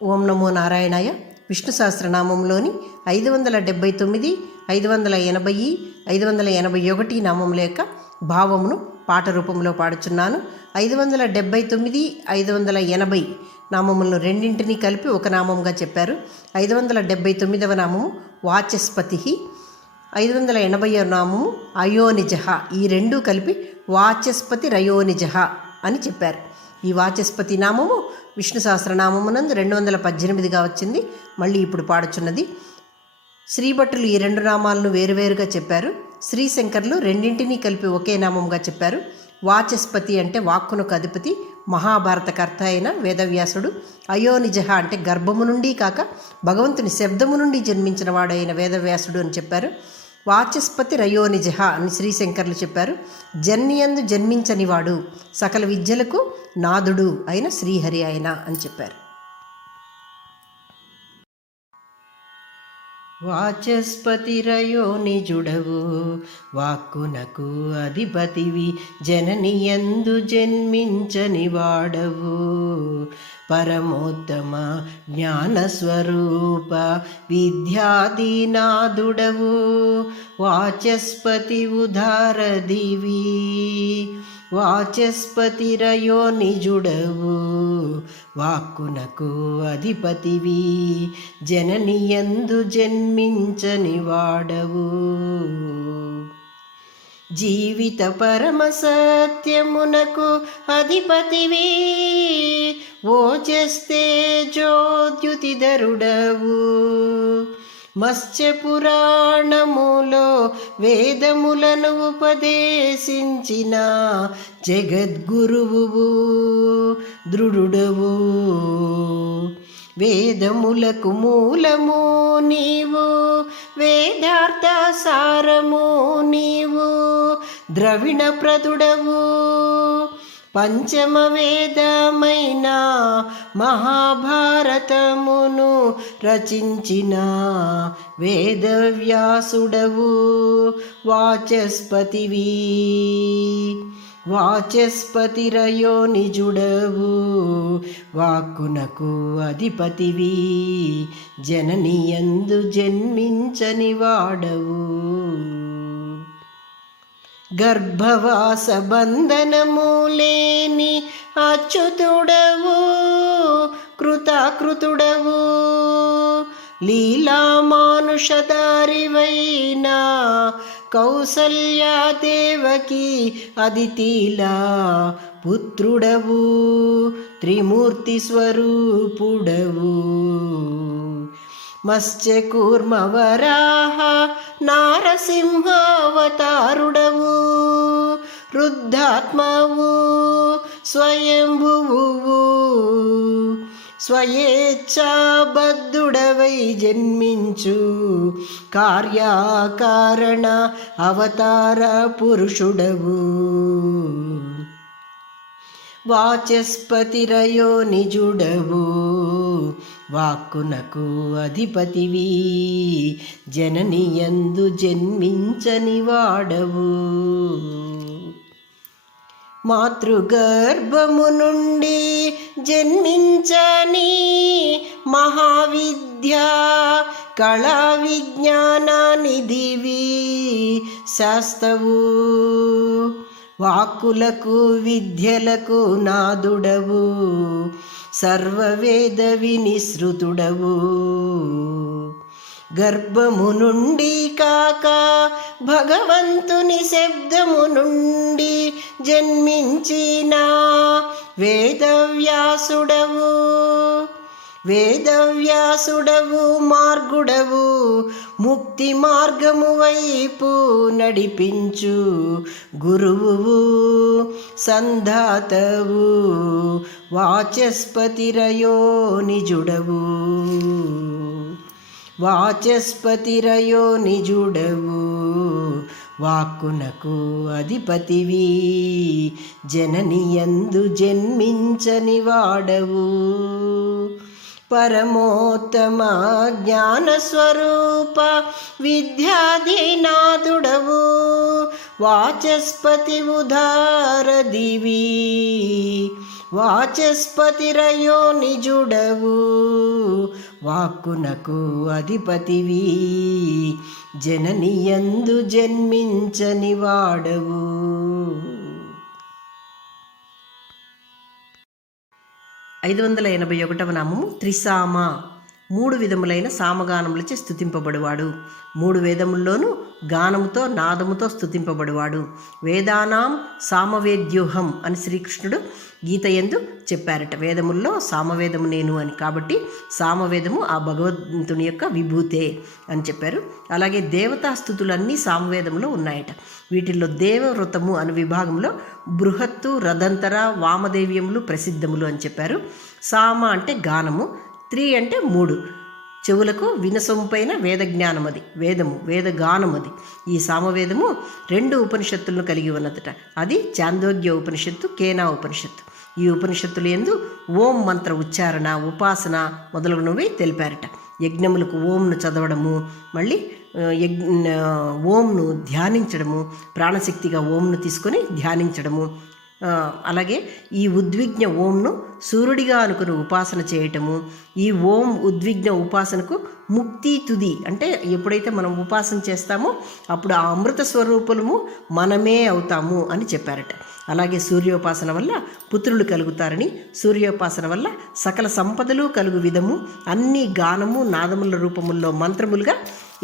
ఓం నమో నారాయణాయ. విష్ణు సహస్రనామంలోని 579, 580, 581 నామముల యొక్క భావమును పాట రూపంలో పాడుచున్నాను. 579, 580 నామములను రెండింటినీ కలిపి ఒక నామంగా చెప్పారు. 579వ నామము వాచస్పతి, 580వ నామము అయోనిజ. ఈ రెండూ కలిపి వాచస్పతి రయోనిజ అని చెప్పారు. ఈ వాచస్పతి నామము విష్ణు సహస్రనామమునందు 218గా వచ్చింది. మళ్ళీ ఇప్పుడు పాడుచున్నది. శ్రీభట్టులు ఈ రెండు నామాలను వేరువేరుగా చెప్పారు. శ్రీశంకర్లు రెండింటినీ కలిపి ఒకే నామంగా చెప్పారు. వాచస్పతి అంటే వాక్కునకు అధిపతి, మహాభారత కర్త అయిన వేదవ్యాసుడు. అయోనిజ అంటే గర్భము నుండి కాక భగవంతుని శబ్దము నుండి జన్మించిన వాడైన వేదవ్యాసుడు అని చెప్పారు. వాచస్పతి రయోనిజ అని శ్రీశంకర్లు చెప్పారు. జన్నియందు జన్మించనివాడు, సకల విద్యలకు నాదుడు అయిన శ్రీహరి అయిన అని చెప్పారు. వాచస్పతి రయోనిజుడవు, వాక్కునకు అధిపతివి, జననియందు జన్మించని వాడవు. పరమోత్తమ జ్ఞానస్వరూప విద్యాదినాదుడవు, వాచస్పతి ఉదారదివి. వాచస్పతి రయోనిజుడవు, వాక్కునకు అధిపతివి, జననియందు జన్మించని వాడవు. జీవిత పరమ సత్యమునకు అధిపతివి, ఓజస్తేజోద్యుతిధరుడవు. మత్స్య పురాణములో వేదములను ఉపదేశించిన జగద్గురువు దృఢుడవు. వేదములకు మూలము నీవు, వేదార్థ సారము నీవు, ద్రవిణ ప్రదుడవు. పంచమ వేదమైన మహాభారతమును రచించిన వేదవ్యాసుడవు, వాచస్పతివి. వాచస్పతి రయోనిజుడవు, వాక్కునకు అధిపతివి, జననియందు జన్మించని వాడవు. గర్భవాస బంధనము లేని అచ్యుతుడవు, కృతాకృతుడవు. లీలామానుషదారివైన కౌసల్యాదేవకి అదితిలా పుత్రుడవు, త్రిమూర్తి స్వరూపుడవు. మత్స్యకూర్మ వరాహ నారసింహావతారుడవు, రుద్ధాత్మవు, స్వయంభువు. స్వయేచ్ఛాబద్ధుడవై జన్మించు కార్యకారణ అవతార పురుషుడవు. వాచస్పతి రయోనిజుడవు, వాక్కునకు అధిపతివి, జననియందు జన్మించని వాడవు. మాతృగర్భము నుండి జన్మించని మహావిద్యా కళా విజ్ఞానానిధివి శాస్తవు. వాక్కులకు విద్యలకు నాదుడవు, సర్వవేద వినిశ్రుతుడవు. గర్భము నుండి కాక భగవంతుని శబ్దము నుండి జన్మించిన వేదవ్యాసుడవు. వేదవ్యాసుడవు, మార్గుడవు, ముక్తి మార్గము వైపు నడిపించు గురువు, సంధాతవు. వాచస్పతి రయోనిజుడవు, వాచస్పతి రయోనిజుడవు, వాక్కునకు అధిపతివి, జననియందు జన్మించని వాడవు. పరమోత్తమ జ్ఞానస్వరూప విద్యాధినాథుడవు, వాచస్పతి ఉదారదివి. వాచస్పతిరయో నిజుడవు వాక్కునకు అధిపతివి జననియందు జన్మించని వాడవు. 581వ నామము త్రిసామ. 3 విధములైన సామగానములచే స్తుతింపబడువాడు. 3 వేదముల్లోనూ గానముతో నాదముతో స్తుతింపబడువాడు. వేదానాం సామవేద్యోహం అని శ్రీకృష్ణుడు గీత యందు చెప్పారట. వేదముల్లో సామవేదము నేను అని. కాబట్టి సామవేదము ఆ భగవంతుని యొక్క విభూతే అని చెప్పారు. అలాగే దేవతాస్థుతులన్నీ సామవేదంలో ఉన్నాయట. వీటిల్లో దేవవ్రతము అనే విభాగంలో బృహత్తు, రదంతర, వామదేవ్యములు ప్రసిద్ధములు అని చెప్పారు. సామ అంటే గానము, 3 అంటే 3 చెవులకు వినసొంపైన వేదజ్ఞానం, అది వేదము, వేదగానం. అది ఈ సామవేదము 2 ఉపనిషత్తులను కలిగి ఉన్నదట. అది చాందోగ్య ఉపనిషత్తు, కేనా ఉపనిషత్తు. ఈ ఉపనిషత్తులు యందు ఓం మంత్ర ఉచ్చారణ, ఉపాసన మొదలగునవి తెలిపారట. యజ్ఞములకు ఓంను చదవడము, మళ్ళీ ఓంను ధ్యానించడము, ప్రాణశక్తిగా ఓంను తీసుకొని ధ్యానించడము, అలాగే ఈ ఉద్విగ్న ఓంను సూర్యుడిగా అనుకుని ఉపాసన చేయటము. ఈ ఓం ఉద్విగ్న ఉపాసనకు ముక్తి తుది. అంటే ఎప్పుడైతే మనం ఉపాసన చేస్తామో అప్పుడు ఆ అమృత స్వరూపము మనమే అవుతాము అని చెప్పారట. అలాగే సూర్యోపాసన వల్ల పుత్రులు కలుగుతారని, సూర్యోపాసన వల్ల సకల సంపదలు కలుగు విధము అన్ని గానము నాదముల రూపముల్లో మంత్రములుగా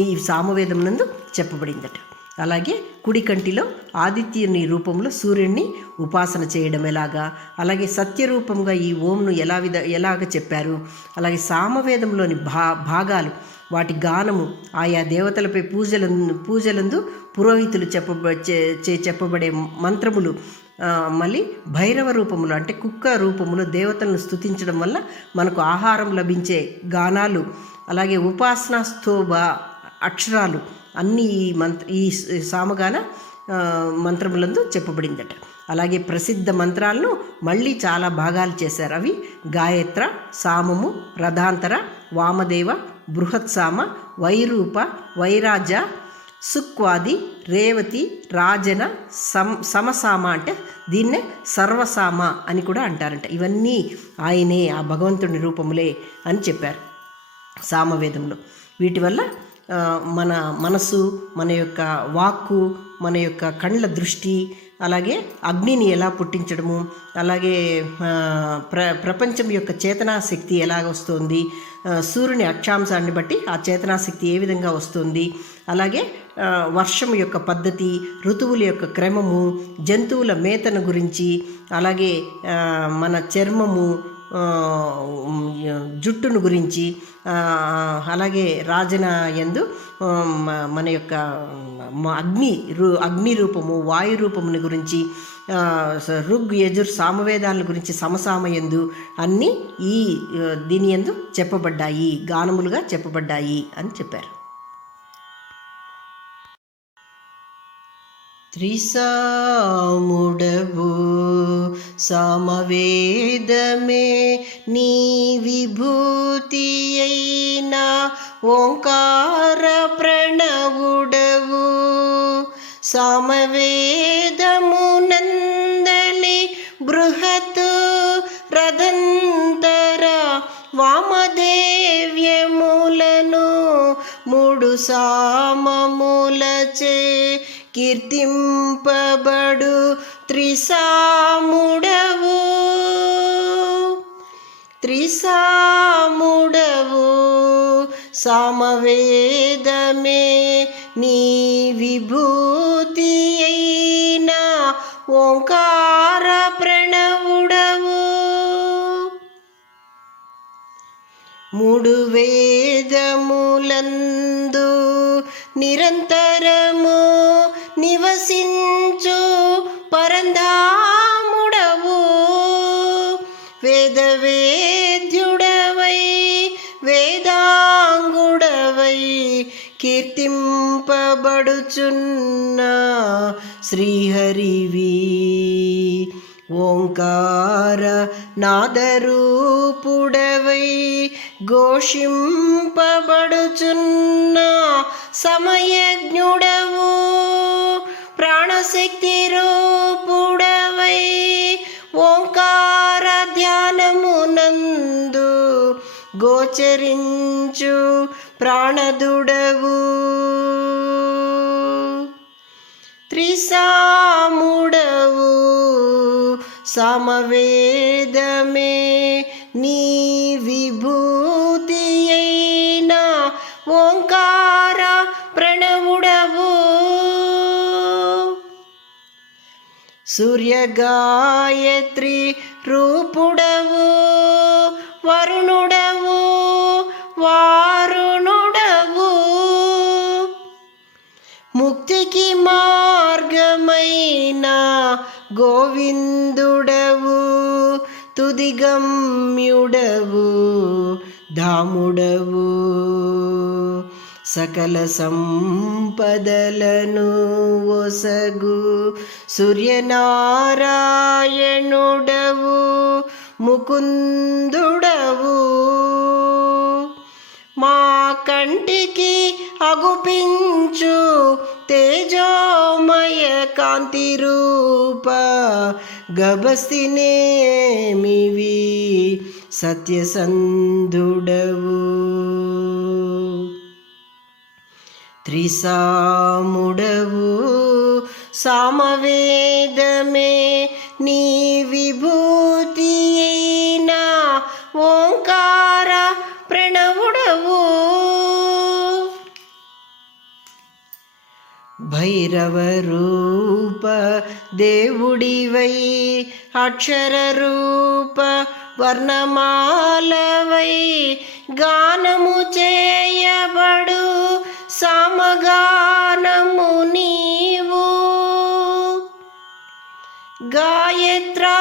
ఈ సామవేదం నందు చెప్పబడిందట. అలాగే కుడి కంటిలో ఆదిత్యుని రూపంలో సూర్యుడిని ఉపాసన చేయడం ఎలాగా, అలాగే సత్యరూపంగా ఈ ఓంను ఎలాగ చెప్పారు. అలాగే సామవేదంలోని భాగాలు, వాటి గానము, ఆయా దేవతలపై పూజలందు పురోహితులు చెప్పబడే మంత్రములు, మళ్ళీ భైరవ రూపములు అంటే కుక్క రూపములు దేవతలను స్తుతించడం వల్ల మనకు ఆహారం లభించే గానాలు, అలాగే ఉపాసనా స్తోభ అక్షరాలు అన్నీ ఈ సామగాన మంత్రములందు చెప్పబడిందట. అలాగే ప్రసిద్ధ మంత్రాలను మళ్ళీ చాలా భాగాలు చేశారు. అవి గాయత్ర, సామము, రథాంతర, వామదేవ, బృహత్సామ, వైరూప, వైరాజ, సుక్వాది, రేవతి, రాజన, సమసామ అంటే దీన్నే సర్వసామ అని కూడా అంటారంట. ఇవన్నీ ఆయనే, ఆ భగవంతుని రూపములే అని చెప్పారు సామవేదంలో. వీటి వల్ల మన మనసు, మన యొక్క వాక్కు, మన యొక్క కళ్ళ దృష్టి, అలాగే అగ్నిని ఎలా పుట్టించడము, అలాగే ప్రపంచం యొక్క చేతనాశక్తి ఎలాగ వస్తుంది, సూర్యుని అక్షాంశాన్ని బట్టి ఆ చేతనాశక్తి ఏ విధంగా వస్తుంది, అలాగే వర్షం యొక్క పద్ధతి, ఋతువుల యొక్క క్రమము, జంతువుల మేతను గురించి, అలాగే మన చర్మము, జుట్టును గురించి, అలాగే రాజన యందు మన యొక్క అగ్ని రూపము, వాయు రూపముని గురించి, ఋగ్ యజుర్ సామవేదాల గురించి సమసామ యందు అన్నీ ఈ దీని యందు చెప్పబడ్డాయి, గానములుగా చెప్పబడ్డాయి అని చెప్పారు. త్రిసాముడవు సామవేదమే నీ విభూతి అయిన ఓంకార ప్రణవుడవు. సామవేదమునందలి బృహత్, రదంతర, వామదేవ్యములను 3 సామములచే కీర్తింపబడు త్రిసాముడవు. సామవేదమే నీ విభూతి అయిన ఓంకార ప్రణవుడవు. 3 వేదములందు నిరంతరము నివసించు పరంధాముడవు. వేదవేద్యుడవై వేదాంగుడవై కీర్తింపబడుచున్న శ్రీహరివి. ఓంకార నాదరూపుడవై ఘోషింపబడుచున్న సమయజ్ఞుడవు. ప్రాణశక్తి రూపుడవై ఓంకార గోచరించు ప్రాణదుడవు. త్రిసాముడవు సమవేదమే నీ విభూతి అయిన ఓంకార ప్రణవుడవు. సూర్యగాయత్రి రూపుడవు, వరుణుడవు వారుణుడవు. ముక్తికి మార్గమైన గోవిందుడవు, తుదిగమ్యుడవు ధాముడవు. సకల సంపదలను ఒసగు సూర్యనారాయణుడవు, ముకుందుడవు. మా కంటికి అగుపించు తేజోమయ కాంతి రూప గభస్తినేమివి సత్యసంధుడవు. త్రిసాముడవు సామవేదమే నీ విభూతి అయిన ఓంకార ప్రణవుడవు. భైరవ రూప దేవుడివై, అక్షర రూప వర్ణమాలవై, గానము చేయబడు సమగానము నీవు. గాయత్రా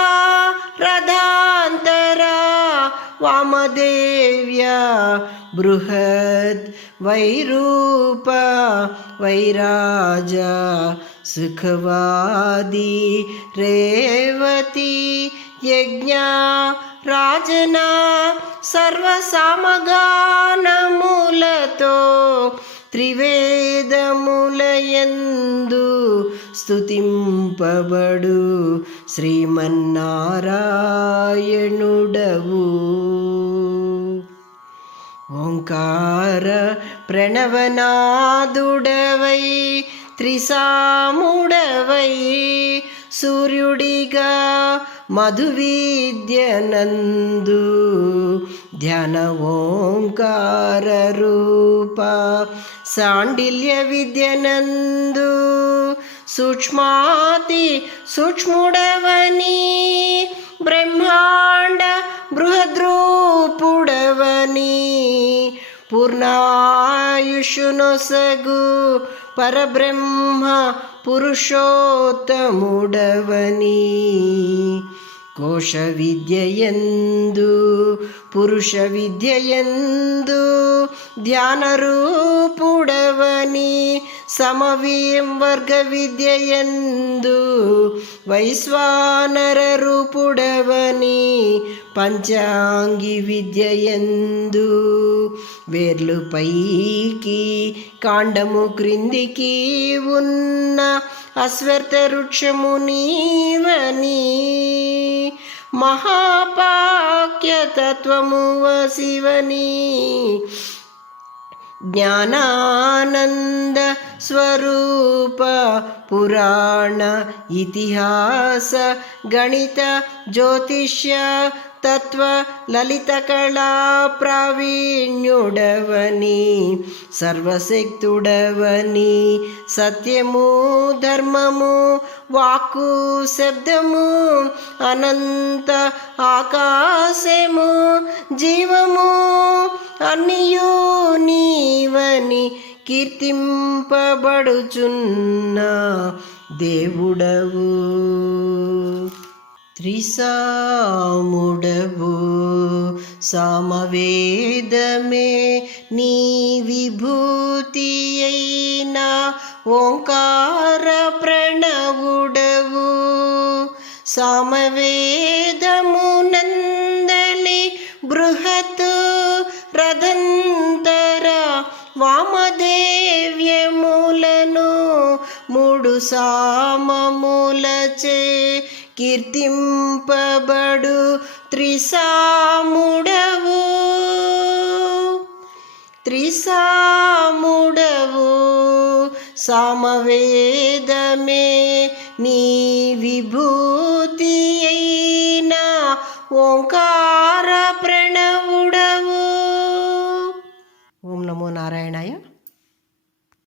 రథాంతరా వామదేవ్య బృహద్ వైరూప వైరాజ సుఖవాది రేవతి యజ్ఞ రాజన సర్వసామగానములతో త్రివేదములయందు స్తుతింపబడు శ్రీమన్నారాయణుడవు. ఓంకార ప్రణవనాదుడవై, త్రిసాముడవై, సూర్యుడిగా మధువిద్యనందు ధ్యాన ఓంకార రూప, సాండిల్య విద్యనందు సూక్ష్మాతి సూక్ష్ముడవని, బ్రహ్మాండ బృహద్రూపుడవని, పూర్ణాయుషునొసగు పరబ్రహ్మ పురుషోత్తముడవని, కోశ విద్యయందు పురుష విద్యయందు ధ్యాన రూపుడవని, సమవ్యం వర్గ విద్యయందు వైశ్వానర రూపుడవని, పంచాంగి విద్యయందు వేర్లు పైకి కాండము క్రిందికి ఉన్న అశ్వత్థ వృక్షము నీవని, మహాపాక్య తత్వము వశివని, జ్ఞానానంద స్వరూప పురాణ ఇతిహాస గణిత జ్యోతిష్య తత్వ లలిత కళా ప్రావీణ్యుడవని, సర్వశక్తుడవని, సత్యము ధర్మము వాక్కు శబ్దము అనంత ఆకాశము జీవము అన్నియు నీవని కీర్తింపబడుచున్న దేవుడవు. త్రిసాముడవు సామవేదమే నీ విభూతి అయిన ఓంకార ప్రణవుడవు. సామవేదమునందలి బృహత్ రథంతర వామదేవ్యములను మూడు సామములచే కీర్తింపబడు త్రిసాముడవు. త్రిసాముడవు సామవేదమే నీ విభూతి అయినా ఓంకారమే